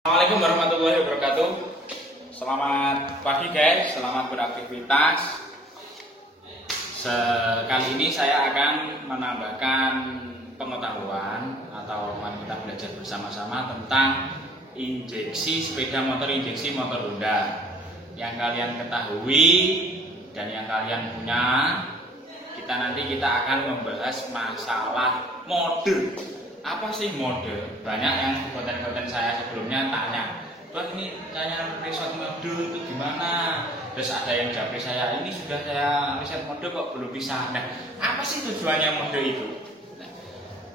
Assalamualaikum warahmatullahi wabarakatuh. Selamat pagi guys, selamat beraktivitas. Kali ini saya akan menambahkan pengetahuan atau kita belajar bersama-sama tentang injeksi sepeda motor, injeksi motor Honda. Yang kalian ketahui dan yang kalian punya, kita akan membahas masalah mode. Apa sih mode? Banyak yang konten-konten saya sebelumnya tanya, "Bang, ini saya riset mode itu gimana?" Terus ada yang jawab saya, "Ini sudah saya riset mode kok belum bisa." Nah, apa sih tujuannya mode itu? Nah,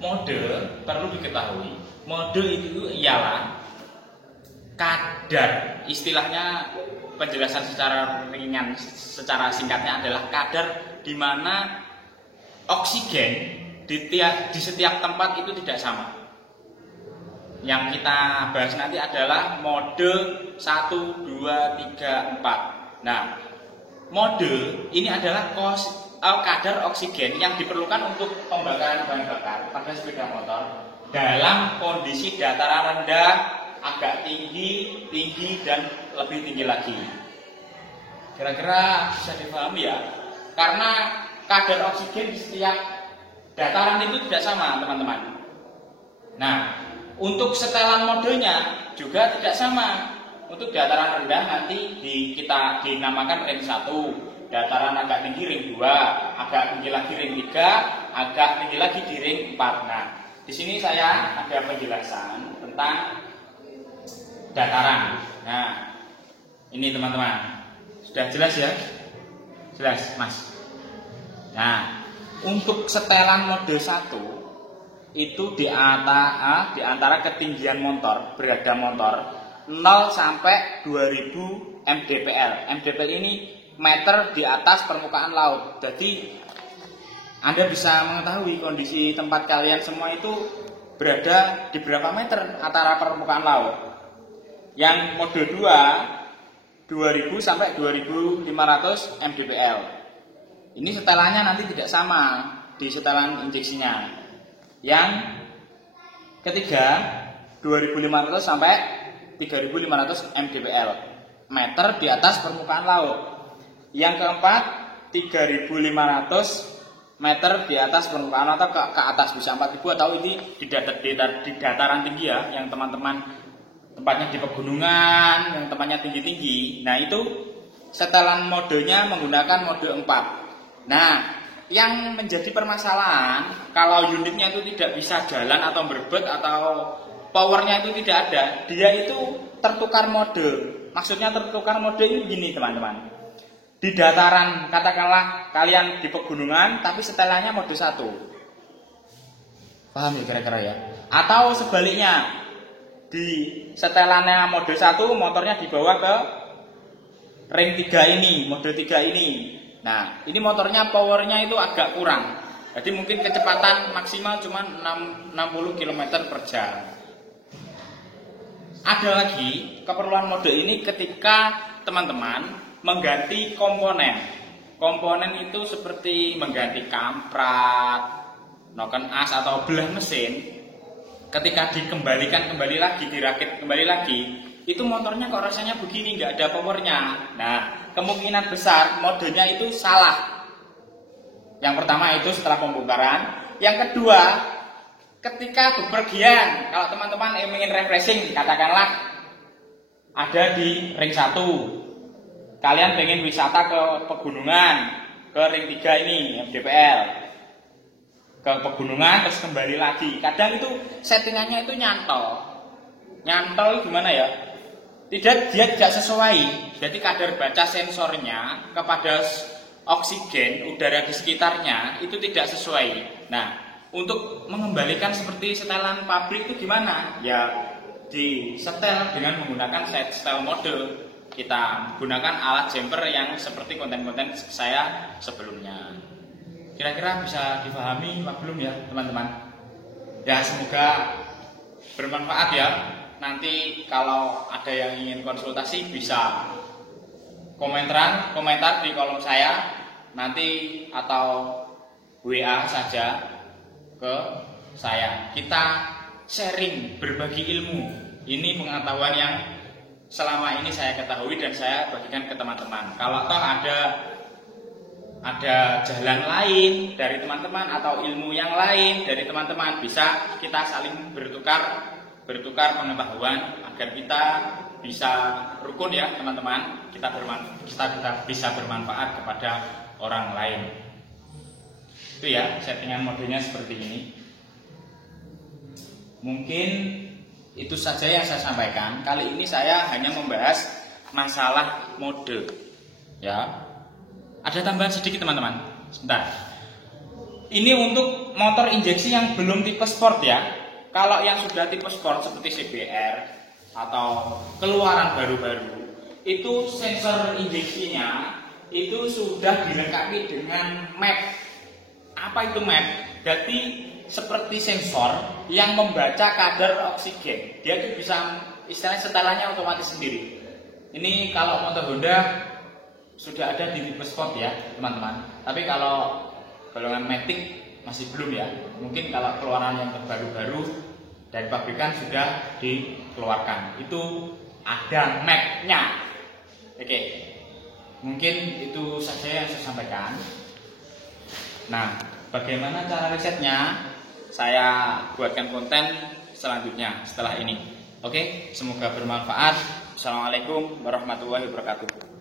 mode perlu diketahui. Mode itu ialah kadar, istilahnya penjelasan secara ringan, secara singkatnya adalah kadar di mana oksigen di setiap tempat itu tidak sama. Yang kita bahas nanti adalah mode 1, 2, 3, 4. Nah, mode ini adalah kadar oksigen yang diperlukan untuk pembakaran bahan bakar pada sepeda motor dalam kondisi dataran rendah, agak tinggi, dan lebih tinggi lagi. Kira-kira bisa dipahami ya? Karena kadar oksigen di setiap dataran itu tidak sama, teman-teman. Nah, untuk setelan modenya juga tidak sama. Untuk dataran rendah nanti kita dinamakan ring 1, dataran agak tinggi ring 2, agak tinggi lagi ring 3, agak tinggi lagi di ring 4. Nah, di sini saya ada penjelasan tentang dataran. Nah, ini teman-teman. Sudah jelas ya? Jelas, Mas. Nah, untuk setelan mode 1 itu di antara ketinggian motor, berada motor 0 sampai 2000 mdpl. Mdpl ini meter di atas permukaan laut. Jadi Anda bisa mengetahui kondisi tempat kalian semua itu berada di berapa meter antara permukaan laut. Yang mode 2 2000 sampai 2500 mdpl. Ini setelannya nanti tidak sama di setelan injeksinya. Yang ketiga 2500 sampai 3500 mdpl, meter di atas permukaan laut. Yang keempat 3500 meter di atas permukaan laut atau ke atas, bisa 4000 atau ini di dataran tinggi ya, yang teman-teman tempatnya di pegunungan, yang tempatnya tinggi-tinggi. Nah, itu setelan modenya menggunakan mode 4. Nah, yang menjadi permasalahan kalau unitnya itu tidak bisa jalan atau berbet atau powernya itu tidak ada, dia itu tertukar mode. Maksudnya tertukar mode ini gini, teman-teman. Di dataran, katakanlah kalian di pegunungan tapi setelannya mode 1. Paham ya kira-kira ya? Atau sebaliknya, di setelannya mode 1 motornya dibawa ke ring 3 ini, mode 3 ini. Nah, ini motornya powernya itu agak kurang. Jadi mungkin kecepatan maksimal cuma 60 km per jam. Ada lagi keperluan mode ini ketika teman-teman mengganti komponen. Komponen itu seperti mengganti kamprat, noken as atau belah mesin. Ketika dikembalikan kembali lagi, dirakit kembali lagi, itu motornya kok rasanya begini, nggak ada powernya. Nah, kemungkinan besar modenya itu salah. Yang pertama itu setelah pembongkaran. Yang kedua, ketika bepergian, kalau teman-teman ingin refreshing, katakanlah ada di ring 1, kalian pengen wisata ke pegunungan, ke ring 3 ini mdpl, ke pegunungan terus kembali lagi. Kadang itu settingannya itu nyantol gimana ya? Dia tidak sesuai. Jadi kadar baca sensornya kepada oksigen udara di sekitarnya itu tidak sesuai. Nah, untuk mengembalikan seperti setelan pabrik itu gimana? Ya, di setel dengan menggunakan setel mode. Kita gunakan alat jumper yang seperti konten-konten saya sebelumnya. Kira-kira bisa dipahami apa belum ya, teman-teman? Ya, semoga bermanfaat ya. Nanti kalau ada yang ingin konsultasi bisa komentar di kolom saya nanti atau WA saja ke saya. Kita sharing, berbagi ilmu. Ini pengetahuan yang selama ini saya ketahui dan saya bagikan ke teman-teman. Kalau toh ada jalan lain dari teman-teman atau ilmu yang lain dari teman-teman, bisa kita saling bertukar pengetahuan agar kita bisa rukun ya teman-teman. Kita bisa bermanfaat kepada orang lain. Itu ya, settingan modenya seperti ini. Mungkin itu saja yang saya sampaikan. Kali ini saya hanya membahas masalah mode. Ya. Ada tambahan sedikit teman-teman. Sebentar. Ini untuk motor injeksi yang belum tipe sport ya. Kalau yang sudah tipe sport seperti CBR atau keluaran baru-baru, itu sensor injeksinya itu sudah dilengkapi dengan map. Apa itu map? Berarti seperti sensor yang membaca kadar oksigen. Dia tuh bisa istilahnya setelannya otomatis sendiri. Ini kalau motor Honda sudah ada di tipe sport ya teman-teman. Tapi kalau golongan Matic masih belum ya. Mungkin kalau keluaran yang terbaru-baru dari pabrikan sudah dikeluarkan. Itu ada map-nya. Oke. Mungkin itu saja yang saya sampaikan. Nah, bagaimana cara risetnya? Saya buatkan konten selanjutnya setelah ini. Oke, semoga bermanfaat. Assalamualaikum warahmatullahi wabarakatuh.